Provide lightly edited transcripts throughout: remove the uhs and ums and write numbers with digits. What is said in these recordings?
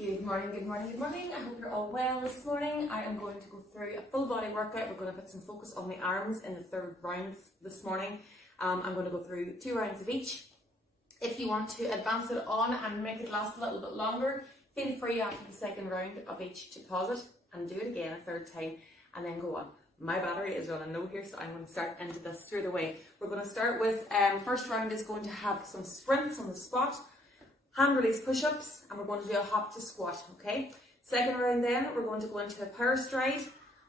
Good morning, good morning, good morning. I hope you're all well this morning. I am going to go through a full body workout. We're going to put some focus on the arms in the third round this morning. I'm going to go through 2 rounds of each. If you want to advance it on and make it last a little bit longer, feel free after the second round of each to pause it and do it again a third time and then go on. My battery is running low here, so I'm going to start into this straight away. We're going to start with, first round is going to have some sprints on the spot, hand release push-ups, and we're going to do a hop to squat, okay? Second round then, we're going to go into a power stride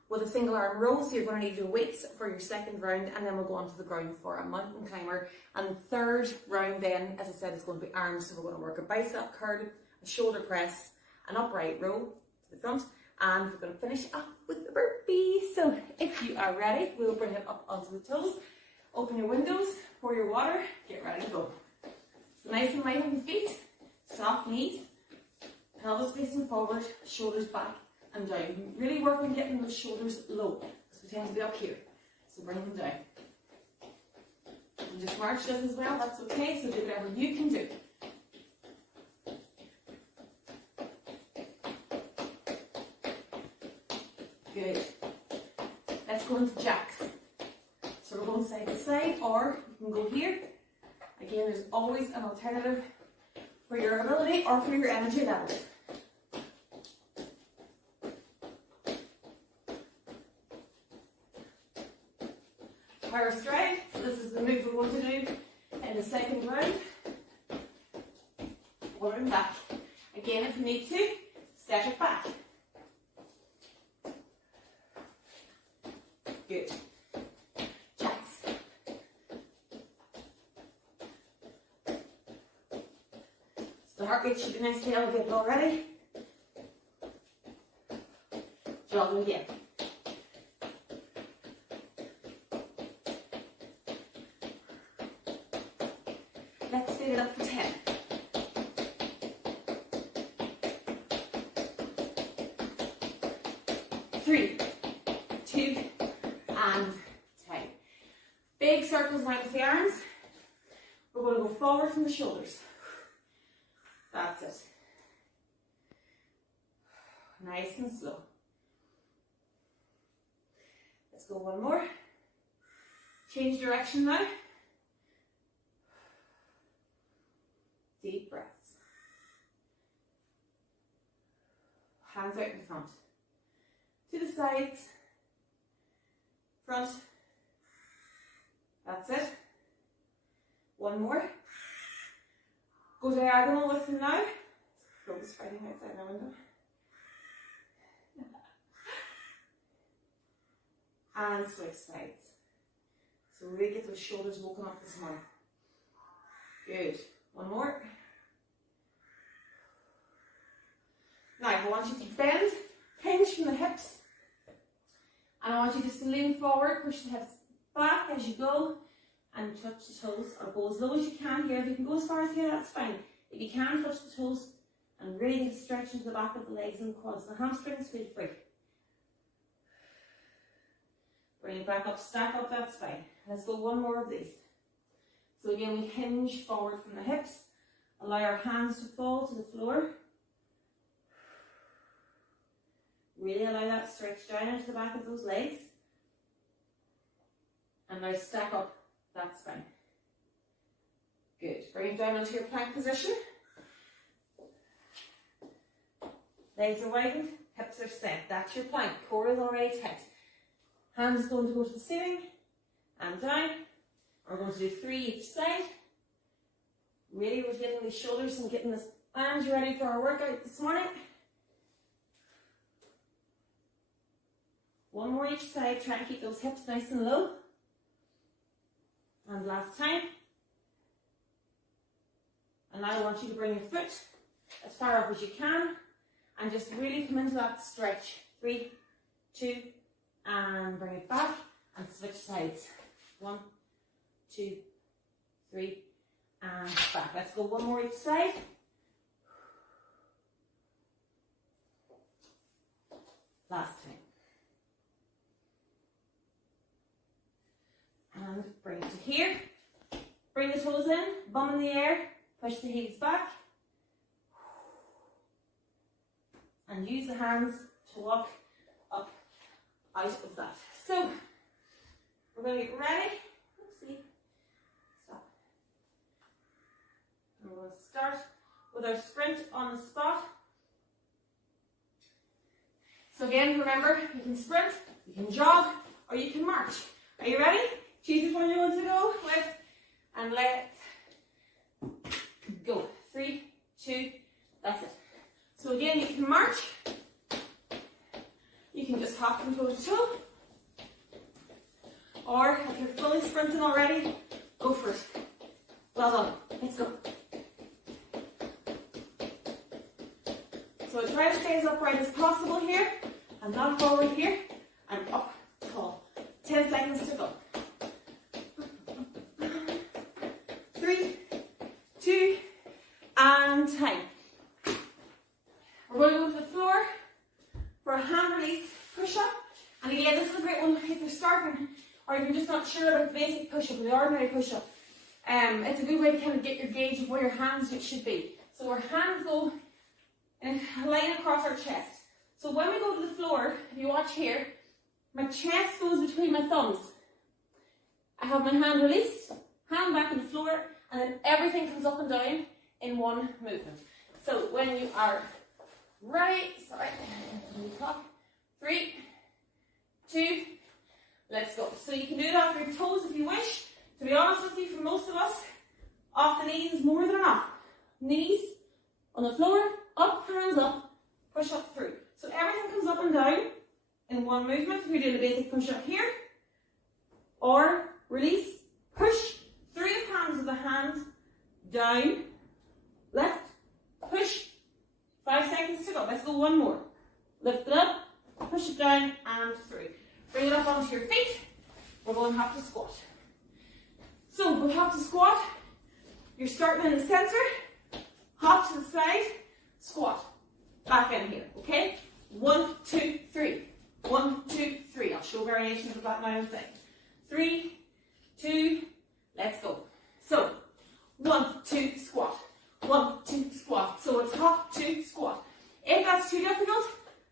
with a single arm row, so you're going to need your weights for your second round, and then we'll go onto the ground for a mountain climber. And the third round then, as I said, is going to be arms, so we're going to work a bicep curl, a shoulder press, an upright row to the front, and we're going to finish up with the burpee. So if you are ready, we'll bring it up onto the toes, open your windows, pour your water, get ready to go. So nice and light on your feet. Soft knees, pelvis facing forward, shoulders back and down. Really work on getting those shoulders low, because we tend to be up here. So bring them down. And just march this as well, that's okay, so do whatever you can do. Good. Let's go into jacks. So we're going side to side, or you can go here. Again, there's always an alternative for your ability or for your energy levels. Power stride, so this is the move we're going to do in the second round. Forward and back. Again, if you need to, step it back. Good. Jacks. The heart rate should be nicely elevated already. Jog them again. Let's speed it up for 10. 3, 2, and 10. Big circles now with the arms. We're going to go forward from the shoulders. That's it. Nice and slow. Let's go one more. Change direction now. Deep breaths. Hands out in front. To the sides. Front. That's it. One more. Go diagonal with them now. Crow's fighting outside my window. And switch sides. So really get those shoulders woken up this morning. Good. One more. Now I want you to bend, hinge from the hips. And I want you just to lean forward, push the hips back as you go. And touch the toes, or go as low as you can here. If you can go as far as here, that's fine. If you can, touch the toes and really get a stretch into the back of the legs and quads. The hamstrings feel free. Bring it back up, stack up, that's fine. Let's go one more of these. So again, we hinge forward from the hips. Allow our hands to fall to the floor. Really allow that stretch down into the back of those legs. And now stack up. That's fine. Good. Bring it down into your plank position. Legs are widened, hips are set. That's your plank. Core is already tight. Hands going to go to the ceiling and down. We're going to do 3 each side. Really rotating these shoulders and getting the arms ready for our workout this morning. One more each side. Try to keep those hips nice and low. And last time. And now I want you to bring your foot as far up as you can and just really come into that stretch. 3, 2, and bring it back and switch sides. 1, 2, 3, and back. Let's go one more each side. Last time. And bring it to here. Bring the toes in, bum in the air, push the heels back. and use the hands to walk up out of that. So we're going to get ready. Oopsie. Stop. And we're going to start with our sprint on the spot. So again, remember, you can sprint, you can jog, or you can march. Are you ready? Choose which one you want to go with, and let's go. 3, 2, that's it. So again, you can march, you can just hop from toe to toe, or if you're fully sprinting already, go for it. Well done. Let's go. So try to stay as upright as possible here, and not forward here, and up tall. 10 seconds to go. 3, 2, and time. We're going to go to the floor for a hand release push-up. And again, this is a great one if you're starting, or if you're just not sure about the basic push-up or the ordinary push-up. It's a good way to kind of get your gauge of where your hands should be. So our hands go in a line across our chest. So when we go to the floor, if you watch here, my chest goes between my thumbs. I have my hand released, hand back on the floor, and then everything comes up and down in one movement. So when you are ready, 3, 2, let's go. So you can do it off your toes if you wish. To be honest with you, for most of us, off the knees is more than enough. Knees on the floor, up, hands up, push up through. So everything comes up and down in one movement. We're doing a basic push up here, or release, push through the palms of the hand, down, left, push, 5 seconds to go. Let's go one more. Lift it up, push it down and through. Bring it up onto your feet. We're going to have to squat. So we'll have to squat. You're starting in the center, hop to the side, squat. Back in here, okay? 1, 2, 3. 1, 2, 3. I'll show variations of that now in a second. 3, 2, let's go. So 1, 2, squat. 1, 2, squat. So it's hop, 2, squat. If that's too difficult,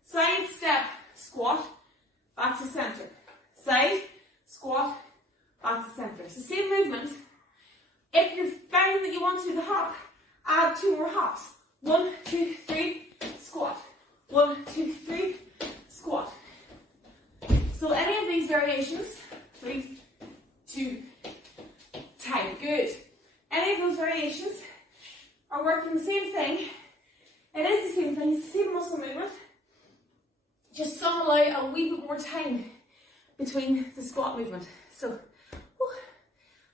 side step, squat, back to center. Side, squat, back to center. It's the same movement. If you find that you want to do the hop, add 2 more hops. 1, 2, 3, squat. 1, 2, 3, squat. So any of these variations, 3, 2, time. Good. Any of those variations are working the same thing. It is the same thing, it's the same muscle movement. Just some allow a wee bit more time between the squat movement. So,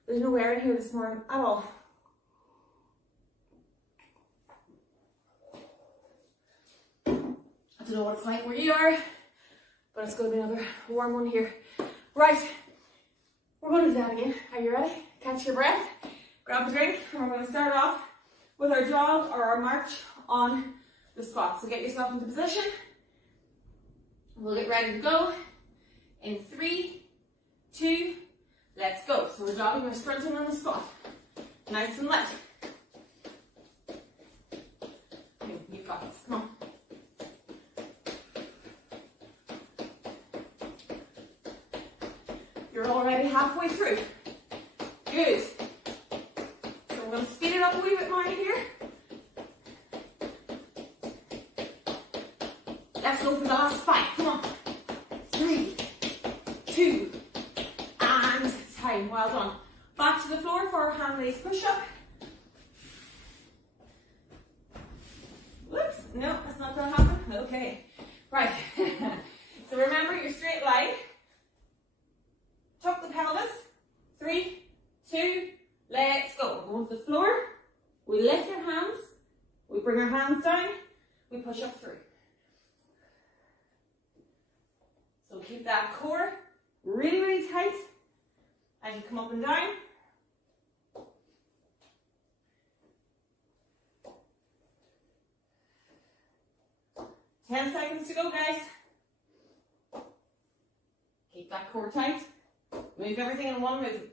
there's no air in here this morning at all. I don't know what it's like where you are, but it's going to be another warm one here. Right, we're going to do that again. Are you ready? Catch your breath, grab a drink, and we're going to start off with our jog or our march on the squat. So get yourself into position. We'll get ready to go in 3, 2, let's go. So we're jogging, we're sprinting on the squat. Nice and light. You've got this, come on. You're already halfway through. Good. So we're going to speed it up a wee bit more here. Let's go for the last 5. Come on. 3, 2, and time. Well done. Back to the floor for our hand raise push up. Whoops. No, that's not going to happen. Okay. Right. So remember your straight line. Tuck the pelvis. 3, 2, let's go. Go to the floor. We lift our hands. We bring our hands down. We push up through. So keep that core really, really tight as you come up and down. Ten seconds to go, guys. Keep that core tight. Move everything in one movement.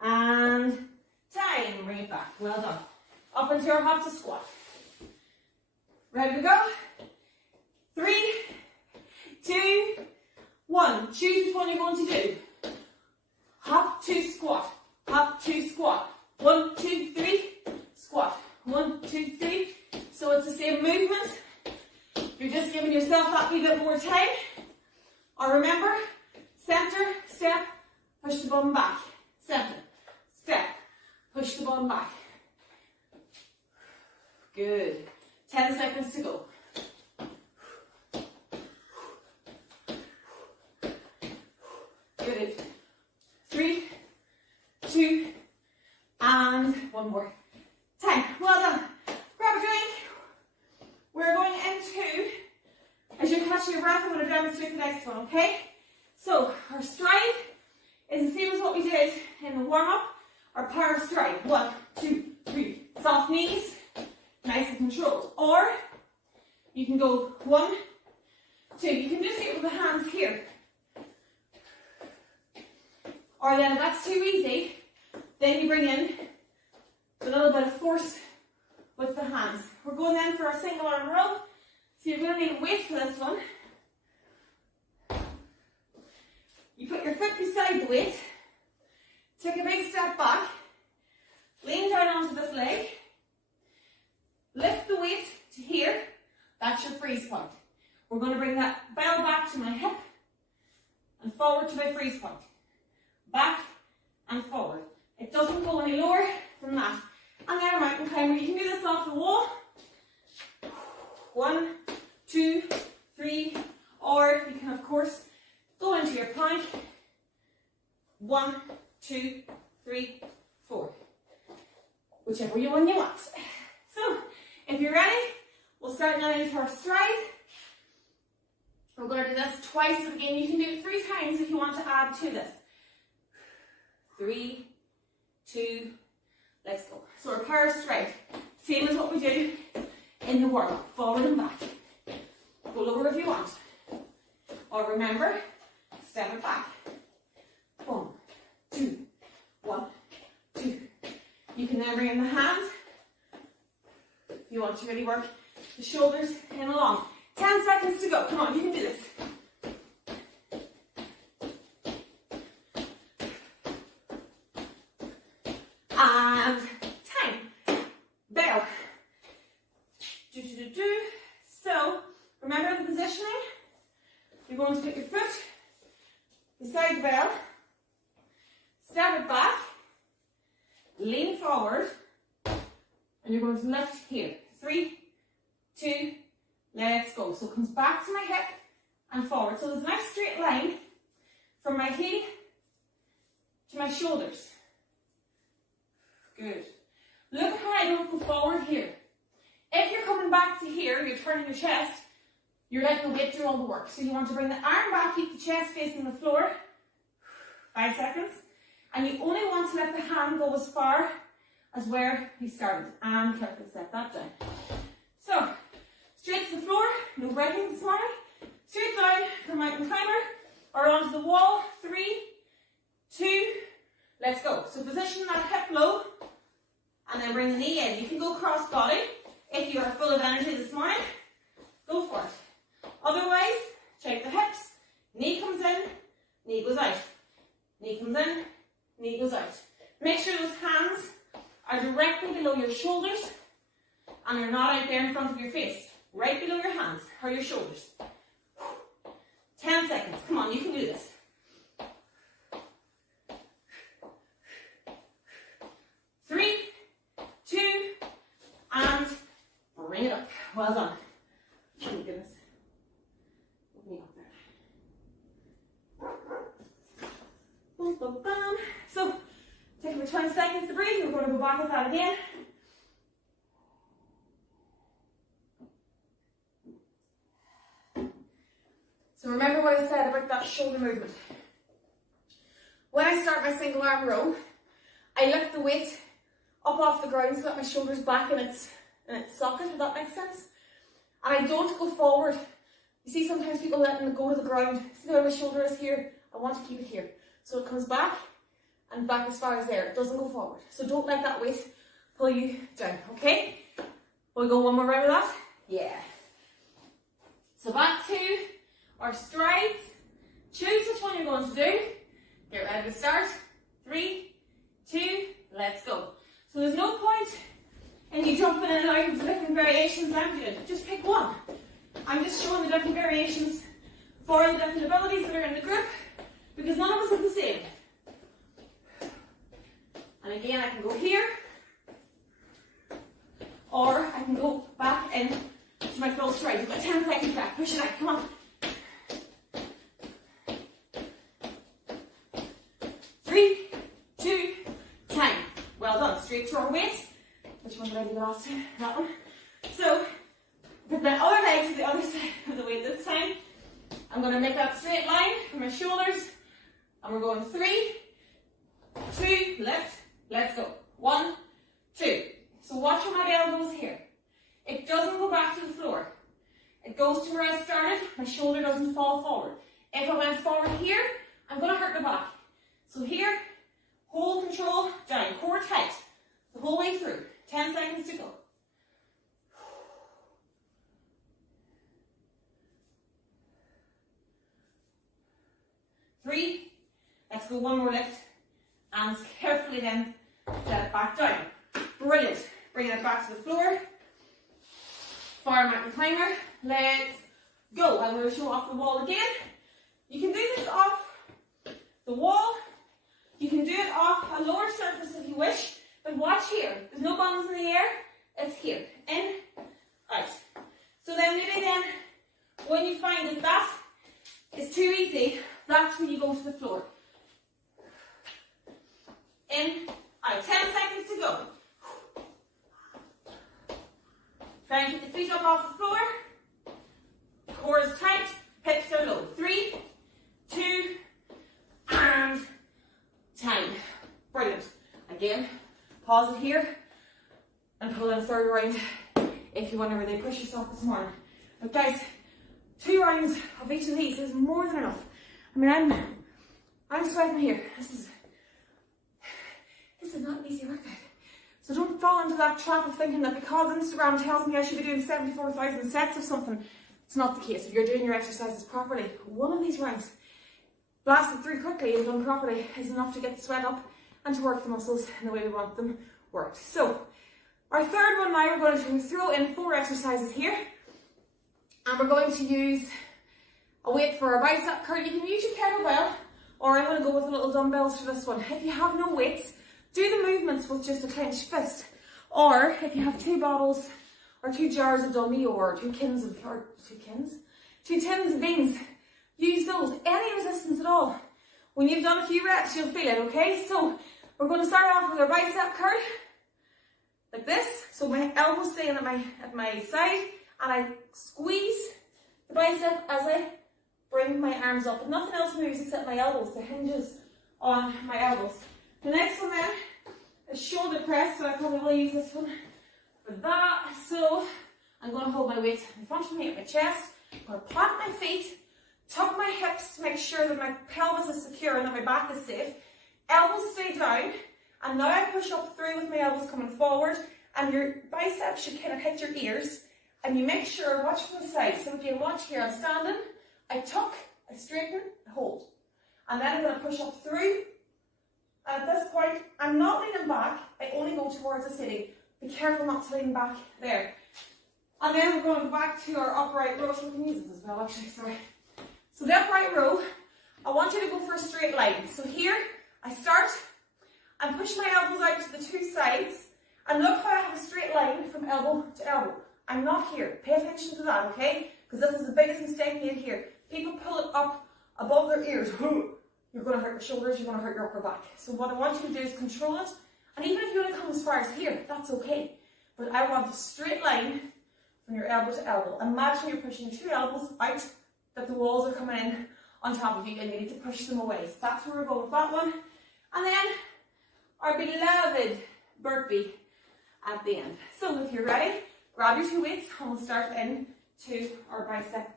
And time. Bring it back. Well done. Up into our hop to squat. Ready to go? 3, 2, 1. Choose which one you're going to do. Hop to squat. Hop to squat. 1, 2, 3. Squat. 1, 2, 3. So it's the same movement. You're just giving yourself that wee bit more time. Or remember, center, step, push the bum back. Center, step, push the bum back. Good. 10 seconds to go. Good. 3, 2, and one more. 10. Well done. Grab a drink. We're going into, as you're catching your breath, I'm going to demonstrate the next one, okay? So, our stride is the same as what we did in the warm-up. Our power stride. 1, 2, 3. Soft knees. Nice and controlled. Or, you can go 1, 2. You can just do it with the hands here. Or then if that's too easy, then you bring in a little bit of force with the hands. We're going then for our single arm row. So you're going to need a weight for this one. You put your foot beside the weight. Take a big step back. Lean down onto this leg. Lift the weight to here. That's your freeze point. We're going to bring that bell back to my hip and forward to my freeze point. Back and forward. It doesn't go any lower than that. And then mountain climber. You can do this off the wall. 1, 2, 3, or you can of course go into your plank. 1, 2, 3, 4. Whichever one you want. So, if you're ready, we'll start now into our stride. We're going to do this twice again. You can do it 3 times if you want to add to this. 3, 2, let's go. So our power stride, same as what we do in the warm-up, forward and back. Go lower if you want. Or remember, step it back. 1, 2, 1, 2. You can then bring in the hands if you want to really work the shoulders in along. 10 seconds to go. Come on, you can do this. And time. Bell. So, remember the positioning. You're going to put your foot beside the bell. Step it back. Lean forward. And you're going to lift here. 3, 2, let's go. So it comes back to my hip and forward. So there's a nice straight line from my heel to my shoulders. Good. Look how I don't go forward here. If you're coming back to here, you're turning your chest, you're letting the weight do all the work. So you want to bring the arm back, keep the chest facing the floor. 5 seconds. And you only want to let the hand go as far as where you started. And carefully set that down. So, straight to the floor, no breaking this morning. Straight down for mountain climber, or onto the wall. 3, 2, let's go. So position that hip low, and then bring the knee in. You can go cross body if you are full of energy this morning. Go for it. Otherwise, check the hips. Knee comes in, knee goes out. Knee comes in, knee goes out. Make sure those hands are directly below your shoulders and they're not out there in front of your face. Right below your hands or your shoulders. 10 seconds. Come on, you can do this. 3, 2, and bring it up. Well done. Oh my goodness. Let me up there. Boom, boom, boom. So, take about 20 seconds to breathe. We're going to go back with that again. So remember what I said about that shoulder movement. When I start my single arm row, I lift the weight up off the ground so that my shoulder's back in its socket, if that makes sense. And I don't go forward. You see sometimes people letting it go to the ground. See how my shoulder is here? I want to keep it here. So it comes back and back as far as there. It doesn't go forward. So don't let that weight pull you down, okay? We'll go one more round of that. Yeah. So back to our strides. Choose which one you're going to do. Get ready to start. 3, 2, let's go. So there's no point in you jumping in and out of the different variations I'm doing. Just pick one. I'm just showing the different variations for the different abilities that are in the group, because none of us are the same. And again, I can go here, or I can go back in to my full stride. You've got 10 seconds back. Push it out. Come on. 3, 2, time. Well done. Straight to our weight. Which one did I do last time? That one. So, put my other leg to the other side of the weight this time. I'm going to make that straight line for my shoulders. And we're going 3, 2, lift. Let's go. 1, 2. So watch where my elbows here. It doesn't go back to the floor. It goes to where I started. My shoulder doesn't fall forward. If I went forward here, I'm going to hurt the back. So here, hold control, down, core tight, the whole way through. 10 seconds to go. 3, let's go one more lift, and carefully then set it back down. Brilliant. Bringing it back to the floor. Fire mountain climber. Let's go. I'm going to show off the wall again. You can do this off the wall. You can do it off a lower surface if you wish. But watch here. There's no bombs in the air. It's here. In, out. So then maybe then, when you find that that is too easy, that's when you go to the floor. In, out. 10 seconds to go. Try and keep the feet up off the floor. Core is tight. Hips are low. 3, 2, and time. Brilliant. Again, pause it here and pull in a third round if you want to really push yourself this morning. But guys, 2 rounds of each of these is more than enough. I mean, I'm sweating here. This is not an easy workout. So don't fall into that trap of thinking that because Instagram tells me I should be doing 74,000 sets of something. It's not the case. If you're doing your exercises properly, one of these rounds blasted through quickly and done properly is enough to get the sweat up and to work the muscles in the way we want them worked. So our third one now, we're going to throw in 4 exercises here, and we're going to use a weight for our bicep curl. You can use your kettlebell, or I'm going to go with the little dumbbells for this one. If you have no weights, do the movements with just a clenched fist, or if you have 2 bottles or 2 jars of dummy, or 2 tins of beans, use those. Any resistance at all. When you've done a few reps, you'll feel it, okay? So we're going to start off with our bicep curl, like this. So my elbows staying at my side, and I squeeze the bicep as I bring my arms up. And nothing else moves except my elbows. The hinges on my elbows. The next one then is shoulder press, so I probably will use this one for that. So I'm going to hold my weight in front of me at my chest. I'm going to plant my feet, tuck my hips to make sure that my pelvis is secure and that my back is safe. Elbows stay down, and now I push up through with my elbows coming forward, and your biceps should kind of hit your ears, and you make sure, watch from the side. So again, watch here, I'm standing, I tuck, I straighten, I hold. And then I'm going to push up through, and at this point, I'm not leaning back, I only go towards the sitting. Be careful not to lean back there. And then we're going to go back to our upright row, so we can use this as well, actually, sorry. So the upright row, I want you to go for a straight line. So here, I start and push my elbows out to the 2 sides, and look how I have a straight line from elbow to elbow. I'm not here. Pay attention to that, okay? Because this is the biggest mistake made here. People pull it up above their ears. You're going to hurt your shoulders, you're going to hurt your upper back. So what I want you to do is control it, and even if you want to come as far as here, that's okay. But I want a straight line from your elbow to elbow. Imagine you're pushing your 2 elbows out, that the walls are coming in on top of you, and you need to push them away. So that's where we're going with that one. And then our beloved burpee at the end. So if you're ready, grab your 2 weights and we'll start into our bicep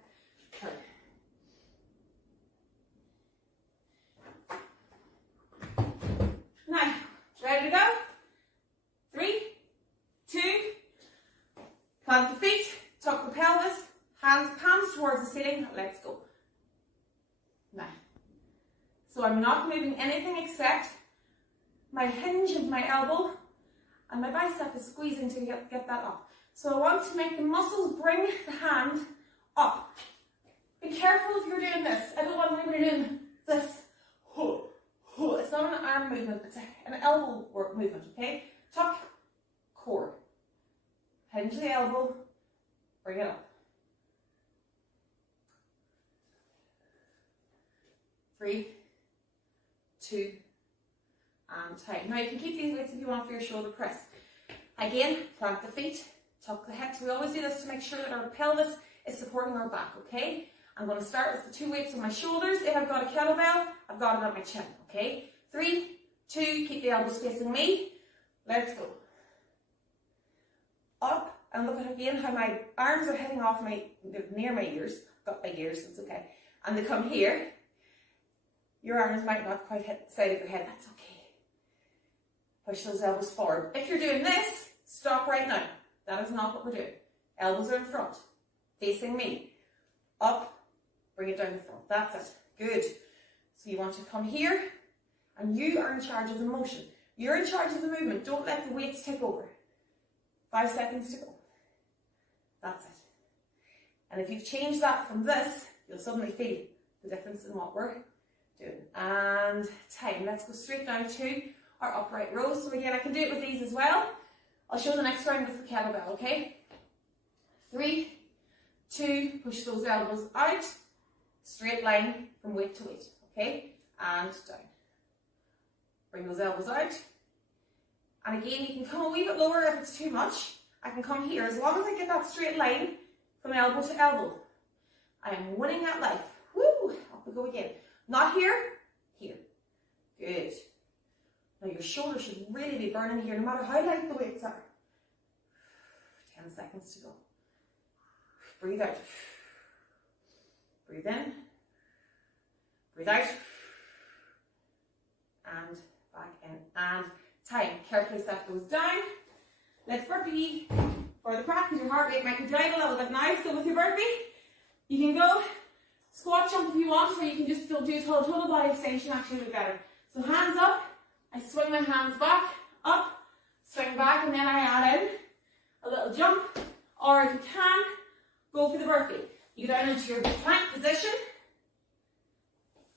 curl. Now, ready to go? 3, 2, plant the feet, tuck I'm not moving anything except my hinge of my elbow, and my bicep is squeezing to get that up. So I want to make the muscles bring the hand up. Be careful if you're doing this. I don't want anybody doing this. It's not an arm movement, it's an elbow work movement, okay? Tuck, core. Hinge the elbow, bring it up. 3, 2, and tight. Now you can keep these weights if you want for your shoulder press. Again, plant the feet, tuck the hips. We always do this to make sure that our pelvis is supporting our back, okay? I'm going to start with the 2 weights on my shoulders. If I've got a kettlebell, I've got it on my chin, okay? 3, 2, keep the elbows facing me. Let's go. Up, and look at again how my arms are hitting off they're near my ears. I've got big ears, it's okay. And they come here. Your arms might not quite hit the side of your head, that's okay. Push those elbows forward. If you're doing this, stop right now. That is not what we're doing. Elbows are in front, facing me. Up, bring it down the front. That's it. Good. So you want to come here, and you are in charge of the motion. You're in charge of the movement. Don't let the weights take over. 5 seconds to go. That's it. And if you've changed that from this, you'll suddenly feel the difference in what we're doing. And time. Let's go straight down to our upright rows. So again, I can do it with these as well. I'll show the next round with the kettlebell, okay? 3, 2, push those elbows out. Straight line from weight to weight, okay? And down. Bring those elbows out. And again, you can come a wee bit lower if it's too much. I can come here. As long as I get that straight line from elbow to elbow, I am winning that life. Woo! Up we go again. Not here, here. Good. Now your shoulders should really be burning here, no matter how light the weights are. 10 seconds to go. Breathe out. Breathe in. Breathe out. And back in. And time. Carefully set those down. Let's burpee for the practice. Your heart rate might be down a little bit now. So with your burpee, you can go squat jump if you want, or you can just do total body extension, actually would be better. So hands up. I swing my hands back, up, swing back, and then I add in a little jump. Or if you can, go for the burpee. You go down into your plank position,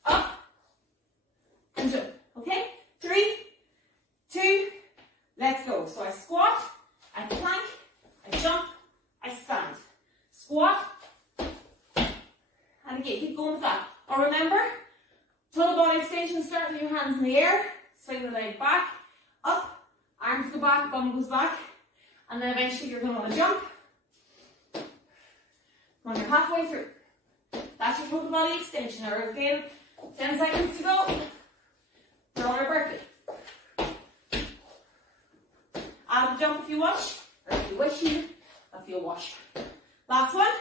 up, and jump. Okay? 3, 2, let's go. So I squat, I plank, I jump, I stand. Squat, and again, keep going with that. Or remember, total body extension, start with your hands in the air, swing the leg back, up, arms go back, bum goes back, and then eventually you're going to want to jump. When you're halfway through, that's your total body extension. Or again, 10 seconds to go. We're on our burpee. Add a jump if you wish, or if you wish if you wash. Last one.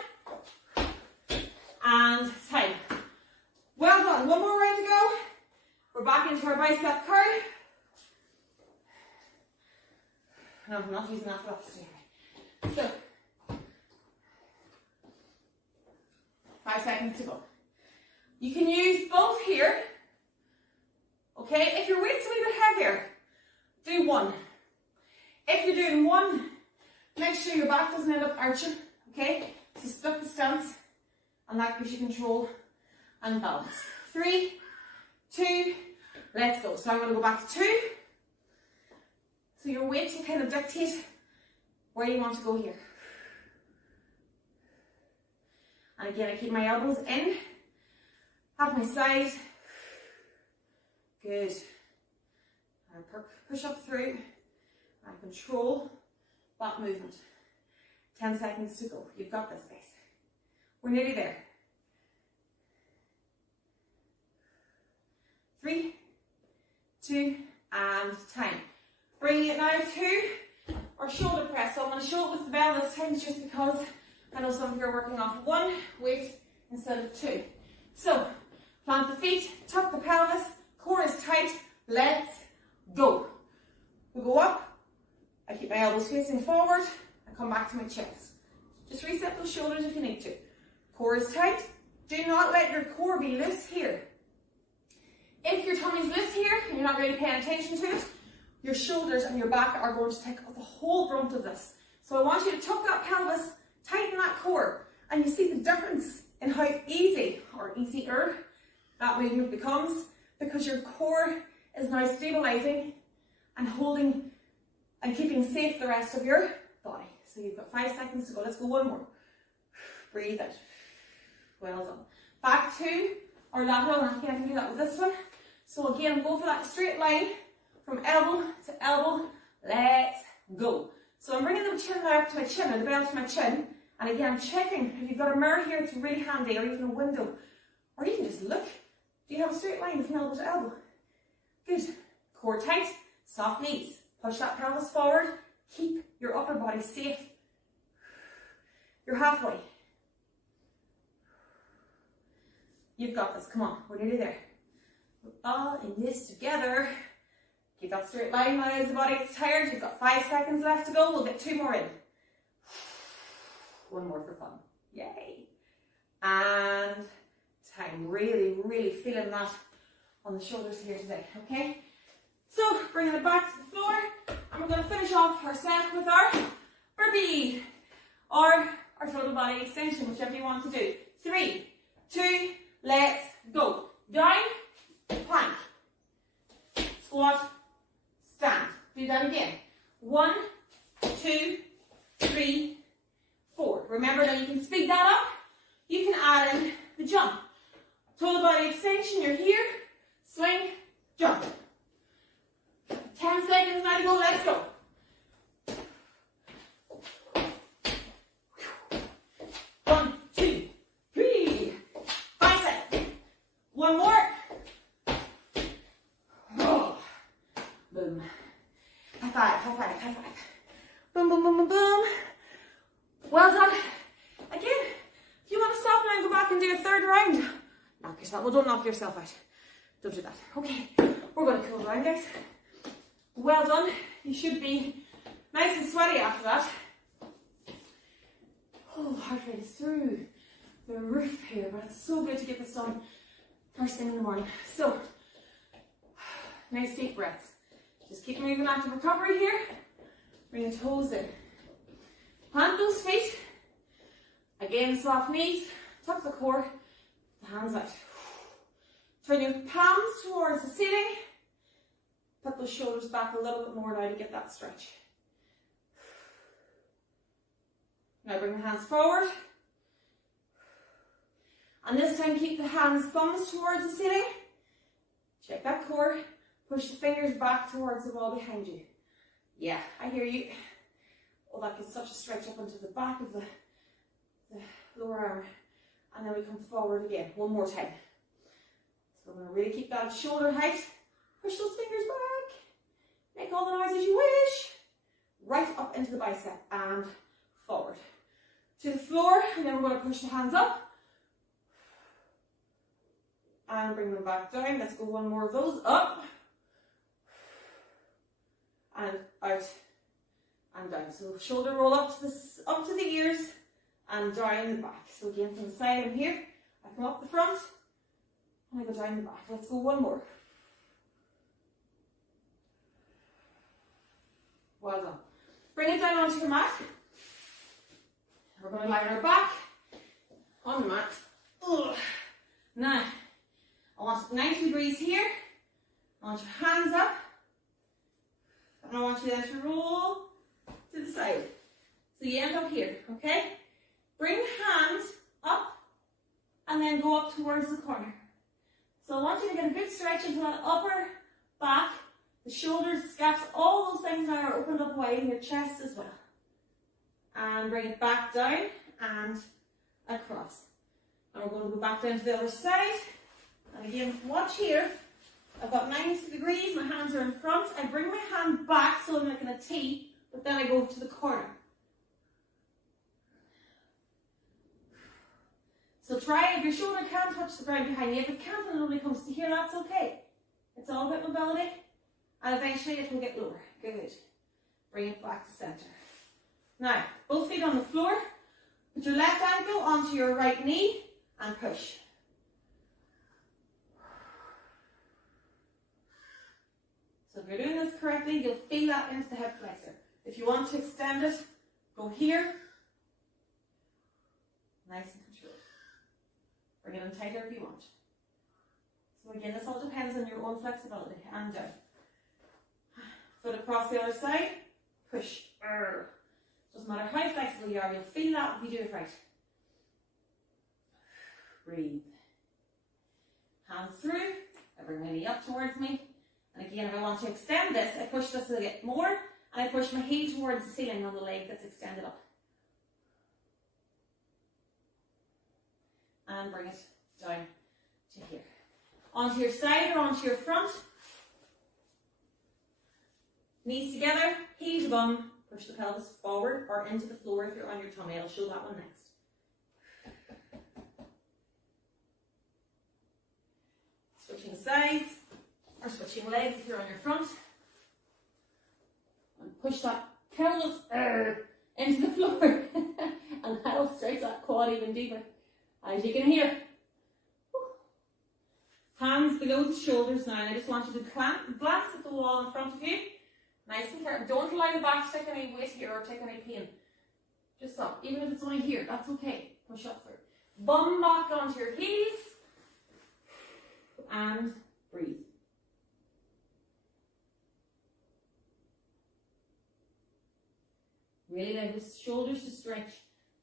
And time. Well done. One more round to go. We're back into our bicep curl. No, I'm not using that for that. So, 5 seconds to go. You can use both here. Okay, if your weight's a wee bit heavier, do one. If you're doing one, make sure your back doesn't end up arching. Okay, so split the stance, and that gives you control and balance. 3, 2, let's go. So I'm going to go back to 2. So your weight will kind of dictate where you want to go here. And again, I keep my elbows in, have my side. Good. And push up through and control that movement. 10 seconds to go. You've got this, guys. We're nearly there. 3, 2, and time. Bringing it now to our shoulder press. So I'm going to show it with the bell this time just because I know some of you are working off one weight instead of 2. So, plant the feet, tuck the pelvis, core is tight, let's go. We go up, I keep my elbows facing forward, I come back to my chest. Just reset those shoulders if you need to. Core is tight, do not let your core be loose here. If your tummy's loose here and you're not really paying attention to it, your shoulders and your back are going to take the whole brunt of this. So I want you to tuck that pelvis, tighten that core, and you see the difference in how easy or easier that movement becomes because your core is now stabilizing and holding and keeping safe the rest of your body. So you've got 5 seconds to go. Let's go one more. Breathe out. Well done. Back to our lateral, and again I can do that with this one. So again, go for that straight line from elbow to elbow. Let's go. So I'm bringing the chin now up to my chin, or the belt to my chin. And again, I'm checking if you've got a mirror here, it's really handy, or even a window. Or you can just look. Do you have a straight line from elbow to elbow? Good. Core tight, soft knees. Push that pelvis forward. Keep your upper body safe. You're halfway. You've got this. Come on, we're nearly there. We're all in this together. Keep that straight line now as the body gets tired. You've got 5 seconds left to go. We'll get 2 more in. One more for fun. Yay. And time. Really, really feeling that on the shoulders here today. Okay? So, bringing it back to the floor. And we're going to finish off our set with our burpee. Or our total body extension, whichever you want to do. 3, 2, let's go. Down, plank, squat, stand. Do that again. 1, 2, 3, 4. Remember that you can speed that up. You can add in the jump. Total body extension, you're here. Swing, jump. 10 seconds now to go, let's go. 1, 2, 3, 5 seconds. One more. Oh. Boom. High five, high five, high five. Boom, boom, boom, boom, boom. Well done. Again, if you want to stop now and go back and do a third round, knock yourself. Well, don't knock yourself out. Don't do that. Okay, we're going to cool down, guys. Well done. You should be nice and sweaty after that. Oh, heart rate is through the roof here, but it's so good to get this done first thing in the morning. So, nice deep breaths. Just keep moving active recovery here. Bring your toes in. Plant those feet. Again, soft knees. Tuck the core. The hands out. Turn your palms towards the ceiling. Put those shoulders back a little bit more now to get that stretch. Now bring the hands forward. And this time keep the hands, thumbs towards the ceiling. Check that core. Push the fingers back towards the wall behind you. Yeah, I hear you. Oh, that gets such a stretch up into the back of the lower arm. And then we come forward again. One more time. So we're going to really keep that at shoulder height. Push those fingers back. Make all the noises you wish. Right up into the bicep and forward. To the floor, and then we're going to push the hands up. And bring them back down. Let's go one more of those. Up. And out. And down. So shoulder roll up to the ears and down the back. So again from the side I'm here. I come up the front and I go down the back. Let's go one more. Well done. Bring it down onto your mat. We're going to lie on our back on the mat. Ugh. Now, I want 90 degrees here. I want your hands up. And I want you then to roll to the side. So you end up here, okay? Bring hands up and then go up towards the corner. So I want you to get a good stretch into that upper back, the shoulders, the scaps, all those things now are opened up wide in your chest as well. And bring it back down and across. And we're going to go back down to the other side. And again, watch here. I've got 90 degrees, my hands are in front. I bring my hand back so I'm making a T, but then I go to the corner. So try, if your shoulder can't touch the ground behind you, if it can't and it only comes to here, that's okay. It's all about mobility, and eventually it will get lower. Good. Bring it back to center. Now, both feet on the floor. Put your left ankle onto your right knee and push. tightly, you'll feel that into the hip flexor. If you want to extend it, go here. Nice and controlled. Bring it in tighter if you want. So again, this all depends on your own flexibility. And down. Foot across the other side. Push. Doesn't matter how flexible you are, you'll feel that if you do it right. Breathe. Hands through. I bring my knee up towards me. And again, if I want to extend this, I push this a bit more. And I push my heel towards the ceiling on the leg that's extended up. And bring it down to here. Onto your side or onto your front. Knees together, heel to bum. Push the pelvis forward or into the floor if you're on your tummy. I'll show that one next. Switching sides or switching legs if you're on your front. And push that pelvis into the floor. And that'll stretch that quad even deeper. As you can hear. Hands below the shoulders now. And I just want you to glance at the wall in front of you. Nice and careful. Don't allow the back to take any weight here or take any pain. Just up. Even if it's only here, that's okay. Push up through. Bum back onto your heels. And breathe. Really allow the shoulders to stretch.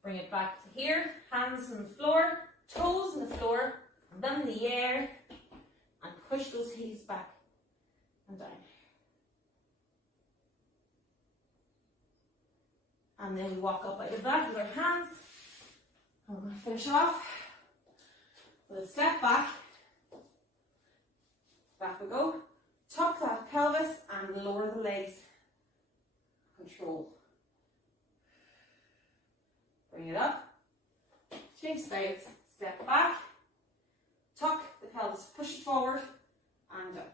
Bring it back to here. Hands on the floor. Toes on the floor. Thumb in the air. And push those heels back and down. And then we walk up out of that with our hands. And we're going to finish off with a step back. Back we go. Tuck that pelvis and lower the legs. Control. Bring it up. Change sides. Step back. Tuck the pelvis. Push it forward and down.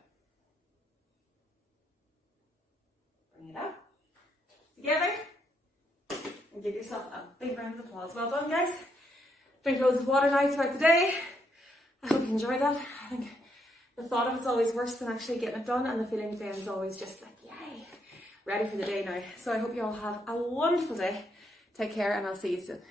Bring it up. Together. And give yourself a big round of applause. Well done, guys. Drink loads of water now throughout the day. I hope you enjoyed that. I think the thought of it's always worse than actually getting it done, and the feeling then is always just like, yay, ready for the day now. So I hope you all have a wonderful day. Take care, and I'll see you soon.